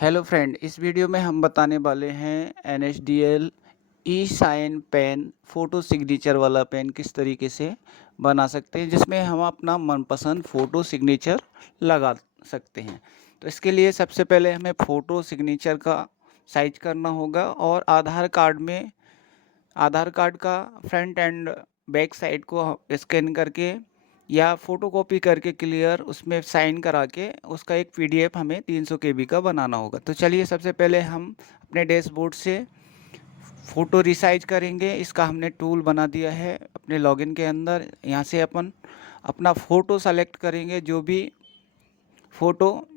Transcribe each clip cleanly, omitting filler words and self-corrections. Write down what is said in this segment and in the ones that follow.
Hello friend, इस video में हम बताने वाले हैं NHDL e sign pen photo signature वाला पेन किस तरीके से बना सकते हैं, जिसमें हम अपना मनपसंद फ़ोटो सिग्नेचर लगा सकते हैं। तो इसके लिए सबसे पहले हमें फ़ोटो सिग्नेचर का साइज करना होगा और आधार कार्ड का फ्रंट एंड बैक साइड को स्कैन करके या फ़ोटोकॉपी करके क्लियर उसमें साइन करा के उसका एक PDF हमें 300 KB का बनाना होगा। तो चलिए सबसे पहले हम अपने डैशबोर्ड से फ़ोटो रिसाइज करेंगे। इसका हमने टूल बना दिया है अपने लॉगिन के अंदर। यहाँ से अपन अपना फ़ोटो सेलेक्ट करेंगे, जो भी फ़ोटो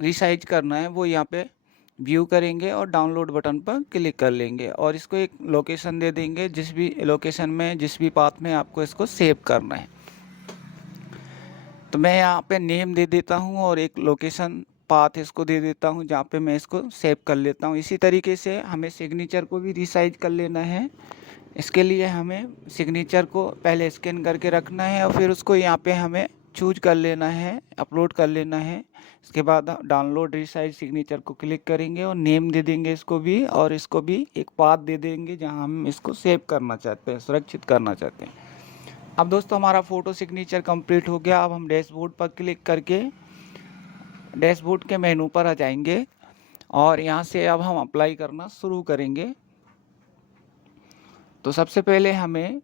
रिसाइज करना है वो यहाँ पे व्यू करेंगे और डाउनलोड बटन पर क्लिक कर लेंगे और इसको एक लोकेशन दे देंगे, जिस भी लोकेशन में जिस भी पाथ में आपको इसको सेव करना है। तो मैं यहाँ पे नेम दे देता हूँ और एक लोकेशन पाथ इसको दे देता हूँ जहाँ पे मैं इसको सेव कर लेता हूँ। इसी तरीके से हमें सिग्नेचर को भी रिसाइज कर लेना है। इसके लिए हमें सिग्नेचर को पहले स्कैन करके रखना है और फिर उसको यहाँ पे हमें चूज कर लेना है, अपलोड कर लेना है। इसके बाद डाउनलोड रिसाइज सिग्नेचर को क्लिक करेंगे और नेम दे देंगे इसको भी, और इसको भी एक पाथ दे देंगे जहाँ हम इसको सेव करना चाहते हैं, सुरक्षित करना चाहते हैं। अब दोस्तों हमारा फ़ोटो सिग्नेचर कंप्लीट हो गया। अब हम डैशबोर्ड पर क्लिक करके डैशबोर्ड के मेनू पर आ जाएंगे और यहाँ से अब हम अप्लाई करना शुरू करेंगे। तो सबसे पहले हमें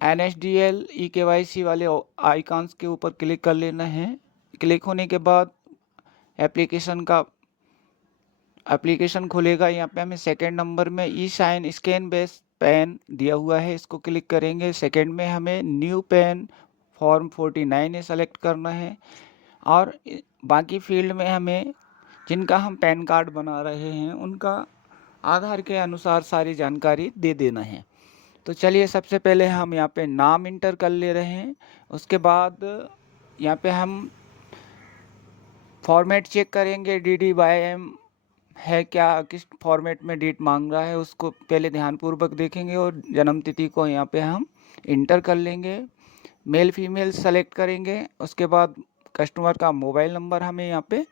NHDL eKYC वाले आइकॉन्स के ऊपर क्लिक कर लेना है। क्लिक होने के बाद एप्लीकेशन खुलेगा। यहाँ पे हमें सेकेंड नंबर में ई-साइन स्कैन बेस पेन दिया हुआ है, इसको क्लिक करेंगे। सेकेंड में हमें न्यू पेन फॉर्म 49 सेलेक्ट करना है और बाकी फील्ड में हमें जिनका हम पैन कार्ड बना रहे हैं उनका आधार के अनुसार सारी जानकारी दे देना है। तो चलिए सबसे पहले हम यहाँ पे नाम इंटर कर ले रहे हैं। उसके बाद यहाँ पे हम फॉर्मेट चेक करेंगे, DD/M है क्या, किस फॉर्मेट में डेट मांग रहा है उसको पहले ध्यानपूर्वक देखेंगे और जन्म तिथि को यहाँ पे हम इंटर कर लेंगे। मेल फीमेल सेलेक्ट करेंगे। उसके बाद कस्टमर का मोबाइल नंबर हमें यहाँ पे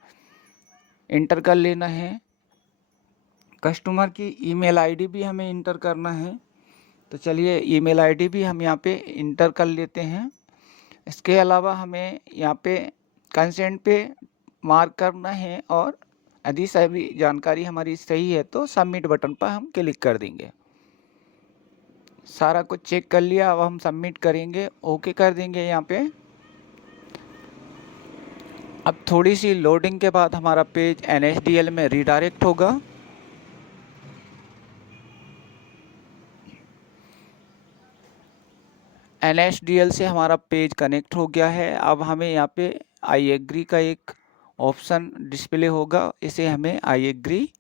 इंटर कर लेना है। कस्टमर की ईमेल आईडी भी हमें इंटर करना है। तो चलिए ईमेल आईडी भी हम यहाँ पे इंटर कर लेते हैं। इसके अलावा हमें यहाँ पे कंसेंट पे मार्क करना है और यदि सभी जानकारी हमारी सही है तो सबमिट बटन पर हम क्लिक कर देंगे। सारा कुछ चेक कर लिया, अब हम सबमिट करेंगे, ओके कर देंगे यहाँ पे। अब थोड़ी सी लोडिंग के बाद हमारा पेज NHDL में रीडायरेक्ट होगा। NHDL से हमारा पेज कनेक्ट हो गया है। अब हमें यहाँ पे आई एग्री का एक ऑप्शन डिस्प्ले होगा, इसे हमें आई एग्री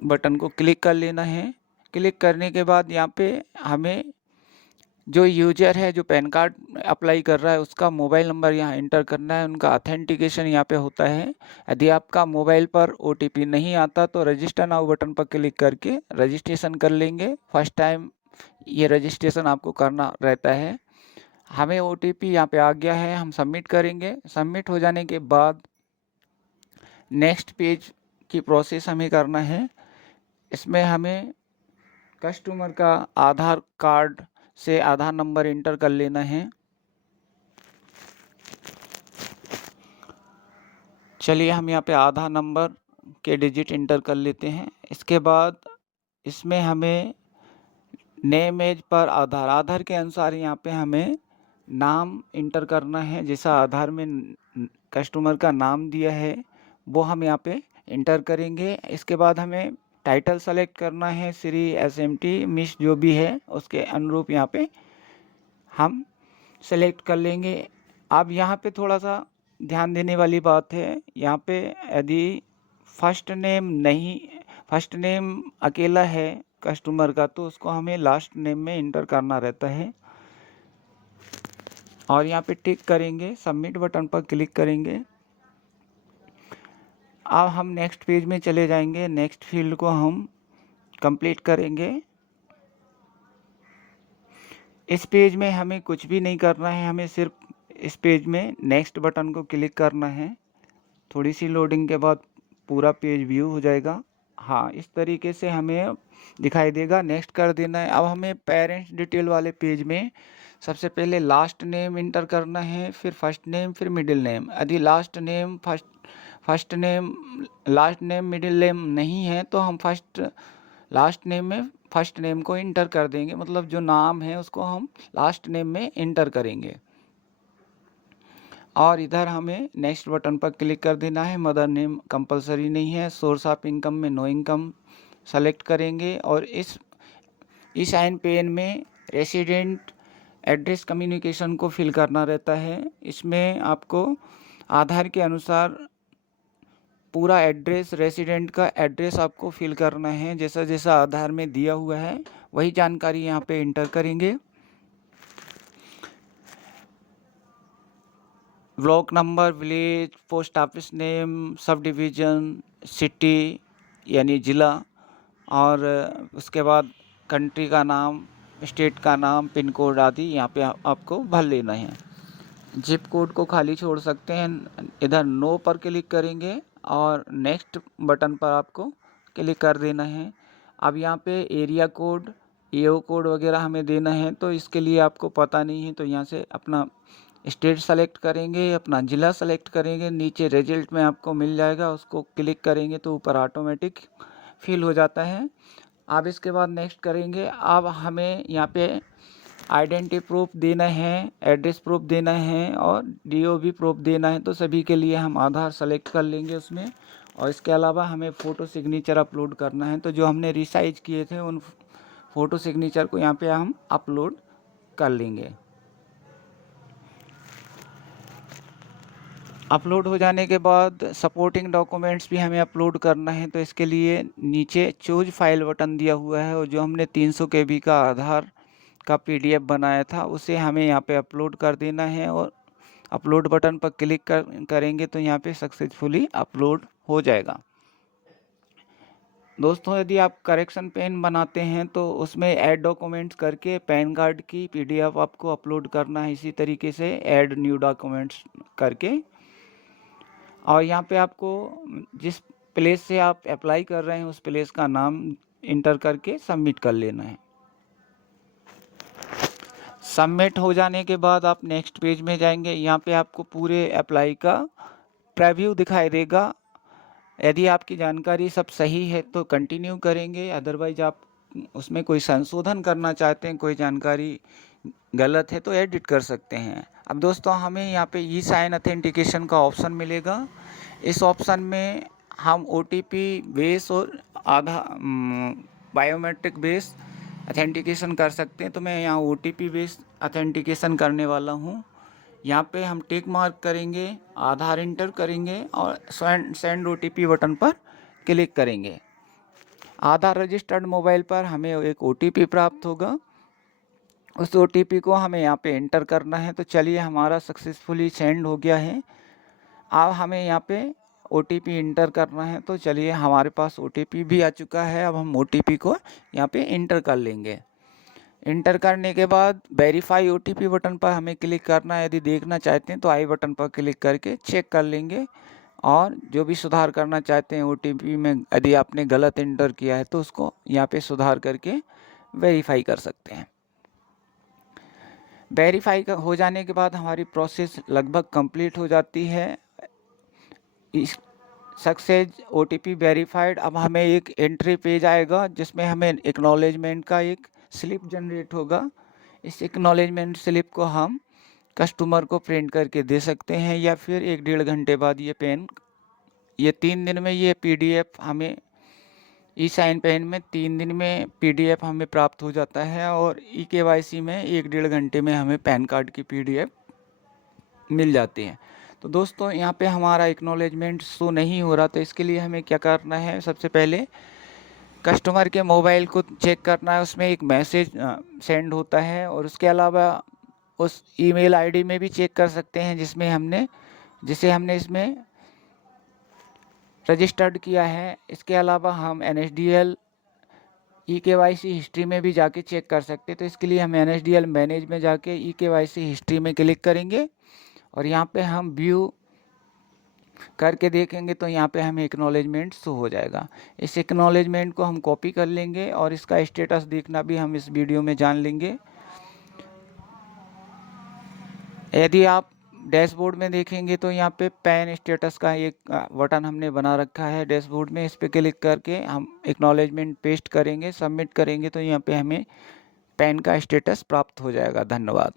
बटन को क्लिक कर लेना है। क्लिक करने के बाद यहाँ पे हमें जो यूजर है जो पैन कार्ड अप्लाई कर रहा है उसका मोबाइल नंबर यहाँ इंटर करना है, उनका ऑथेंटिकेशन यहाँ पे होता है। यदि आपका मोबाइल पर OTP नहीं आता तो रजिस्टर नाउ बटन पर क्लिक करके रजिस्ट्रेशन कर लेंगे। फर्स्ट टाइम ये रजिस्ट्रेशन आपको करना रहता है। हमें OTP यहाँ पे आ गया है, हम सबमिट करेंगे। सबमिट हो जाने के बाद नेक्स्ट पेज की प्रोसेस हमें करना है। इसमें हमें कस्टमर का आधार कार्ड से आधार नंबर इंटर कर लेना है। चलिए हम यहाँ पे आधार नंबर के डिजिट इंटर कर लेते हैं। इसके बाद इसमें हमें नेम एज पर आधार के अनुसार यहाँ पे हमें नाम इंटर करना है। जैसा आधार में कस्टमर का नाम दिया है वो हम यहाँ पे इंटर करेंगे। इसके बाद हमें टाइटल सेलेक्ट करना है, श्री, SMT, मिस जो भी है उसके अनुरूप यहाँ पे हम सेलेक्ट कर लेंगे। अब यहाँ पे थोड़ा सा ध्यान देने वाली बात है, यहाँ पे यदि फर्स्ट नेम अकेला है कस्टमर का तो उसको हमें लास्ट नेम में इंटर करना रहता है और यहाँ पे टिक करेंगे, सबमिट बटन पर क्लिक करेंगे। अब हम नेक्स्ट पेज में चले जाएंगे, नेक्स्ट फील्ड को हम कंप्लीट करेंगे। इस पेज में हमें कुछ भी नहीं करना है, हमें सिर्फ इस पेज में नेक्स्ट बटन को क्लिक करना है। थोड़ी सी लोडिंग के बाद पूरा पेज व्यू हो जाएगा। हाँ, इस तरीके से हमें दिखाई देगा। नेक्स्ट कर देना है। अब हमें पेरेंट्स डिटेल वाले पेज में सबसे पहले लास्ट नेम इंटर करना है, फिर फर्स्ट नेम, फिर मिडिल नेम। यदि last name first name last name middle name नहीं है तो हम लास्ट नेम में फर्स्ट नेम को इंटर कर देंगे, मतलब जो नाम है उसको हम लास्ट नेम में इंटर करेंगे। और इधर हमें नेक्स्ट बटन पर क्लिक कर देना है। मदर नेम कंपलसरी नहीं है। सोर्स ऑफ इनकम में नो इनकम सेलेक्ट करेंगे और इस साइन पेन में रेसिडेंट एड्रेस कम्युनिकेशन को फिल करना रहता है। इसमें आपको आधार के अनुसार पूरा एड्रेस, रेसिडेंट का एड्रेस आपको फिल करना है। जैसा जैसा आधार में दिया हुआ है वही जानकारी यहाँ पे इंटर करेंगे। Block number, village, post office name, sub division, city यानी ज़िला, और उसके बाद कंट्री का नाम, स्टेट का नाम, पिन कोड आदि यहाँ पे आपको भर लेना है। जिप कोड को खाली छोड़ सकते हैं। इधर नो पर क्लिक करेंगे और नेक्स्ट बटन पर आपको क्लिक कर देना है। अब यहाँ पे एरिया कोड, EO कोड वगैरह हमें देना है, तो इसके लिए आपको पता नहीं है तो यहाँ से अपना स्टेट सेलेक्ट करेंगे, अपना ज़िला सेलेक्ट करेंगे। नीचे रिजल्ट में आपको मिल जाएगा, उसको क्लिक करेंगे तो ऊपर ऑटोमेटिक फिल हो जाता है। अब इसके बाद नेक्स्ट करेंगे। अब हमें यहाँ पे आइडेंटिटी प्रूफ देना है, एड्रेस प्रूफ देना है और DOB प्रूफ देना है। तो सभी के लिए हम आधार सेलेक्ट कर लेंगे उसमें। और इसके अलावा हमें फ़ोटो सिग्नेचर अपलोड करना है, तो जो हमने रिसाइज किए थे उन फ़ोटो सिग्नेचर को यहाँ पे हम अपलोड कर लेंगे। अपलोड हो जाने के बाद सपोर्टिंग डॉक्यूमेंट्स भी हमें अपलोड करना है, तो इसके लिए नीचे चूज फाइल बटन दिया हुआ है और जो हमने 300 KB का आधार का PDF बनाया था उसे हमें यहाँ पे अपलोड कर देना है। और अपलोड बटन पर क्लिक करेंगे तो यहाँ पे सक्सेसफुली अपलोड हो जाएगा। दोस्तों, यदि आप करेक्शन पेन बनाते हैं तो उसमें ऐड डॉक्यूमेंट्स करके पैन कार्ड की PDF आपको अपलोड करना है। इसी तरीके से ऐड न्यू डॉक्यूमेंट्स करके, और यहाँ पे आपको जिस प्लेस से आप अप्लाई कर रहे हैं उस प्लेस का नाम इंटर करके सबमिट कर लेना है। सबमिट हो जाने के बाद आप नेक्स्ट पेज में जाएंगे। यहाँ पे आपको पूरे अप्लाई का प्रीव्यू दिखाई देगा। यदि आपकी जानकारी सब सही है तो कंटिन्यू करेंगे, अदरवाइज आप उसमें कोई संशोधन करना चाहते हैं, कोई जानकारी गलत है तो एडिट कर सकते हैं। अब दोस्तों, हमें यहाँ पे e-साइन अथेंटिकेशन का ऑप्शन मिलेगा। इस ऑप्शन में हम OTP बेस और बायोमेट्रिक बेस अथेंटिकेशन कर सकते हैं। तो मैं यहाँ OTP बेस अथेंटिकेशन करने वाला हूँ। यहाँ पे हम टिक मार्क करेंगे, आधार इंटर करेंगे और सेंड OTP बटन पर क्लिक करेंगे। आधार रजिस्टर्ड मोबाइल पर हमें एक OTP प्राप्त होगा। उस OTP को हमें यहाँ पे एंटर करना है। तो चलिए, हमारा सक्सेसफुली सेंड हो गया है। अब हमें यहाँ पे OTP इंटर करना है। तो चलिए, हमारे पास OTP भी आ चुका है। अब हम OTP को यहाँ पे इंटर कर लेंगे। इंटर करने के बाद वेरीफाई OTP बटन पर हमें क्लिक करना है। यदि देखना चाहते हैं तो आई बटन पर क्लिक करके चेक कर लेंगे, और जो भी सुधार करना चाहते हैं OTP में, यदि आपने गलत इंटर किया है तो उसको यहाँ पे सुधार करके वेरीफाई कर सकते हैं। वेरीफाई हो जाने के बाद हमारी प्रोसेस लगभग कंप्लीट हो जाती है। Success OTP verified. अब हमें एक एंट्री पेज आएगा जिसमें हमें एक्नॉलेजमेंट का एक स्लिप जनरेट होगा। इस एक्नॉलेजमेंट स्लिप को हम कस्टमर को प्रिंट करके दे सकते हैं, या फिर 1-1.5 घंटे बाद ये 3 दिन में ये PDF हमें e-साइन पेन में 3 दिन में PDF हमें प्राप्त हो जाता है। और eKYC में 1-1.5 घंटे में हमें पैन कार्ड की PDF मिल जाती है। तो दोस्तों, यहाँ पे हमारा एक्नॉलेजमेंट शो नहीं हो रहा, तो इसके लिए हमें क्या करना है, सबसे पहले कस्टमर के मोबाइल को चेक करना है। उसमें एक मैसेज सेंड होता है, और उसके अलावा उस ईमेल ID में भी चेक कर सकते हैं जिसे हमने इसमें रजिस्टर्ड किया है। इसके अलावा हम NSDL eKYC हिस्ट्री में भी जाके चेक कर सकते हैं। तो इसके लिए हम NSDL मैनेज में जाके eKYC हिस्ट्री में क्लिक करेंगे। और यहाँ पे हम व्यू करके देखेंगे तो यहाँ पे हमें एक्नॉलेजमेंट शो हो जाएगा। इस एक्नॉलेजमेंट को हम कॉपी कर लेंगे और इसका स्टेटस देखना भी हम इस वीडियो में जान लेंगे। यदि आप डैशबोर्ड में देखेंगे तो यहाँ पे पैन स्टेटस का एक बटन हमने बना रखा है डैशबोर्ड में। इस पर क्लिक करके हम एक्नॉलेजमेंट पेस्ट करेंगे, सबमिट करेंगे तो यहाँ पे हमें पैन का स्टेटस प्राप्त हो जाएगा। धन्यवाद।